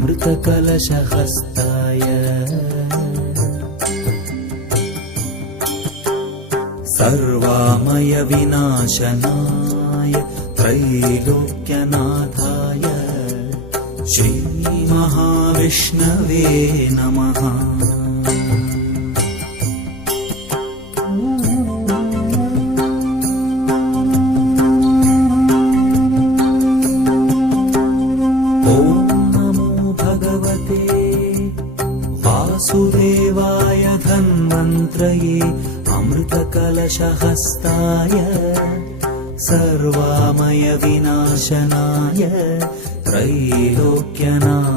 अमृतकलशहस्ताय सर्वामय विनाशनाय त्रैलोक्यनाथाय श्रीमहाविष्णवे नमः। वासुदेवाय धन्वन्त्रये अमृतकलशहस्ताय सर्वामय विनाशनाय त्रैलोक्यनाथाय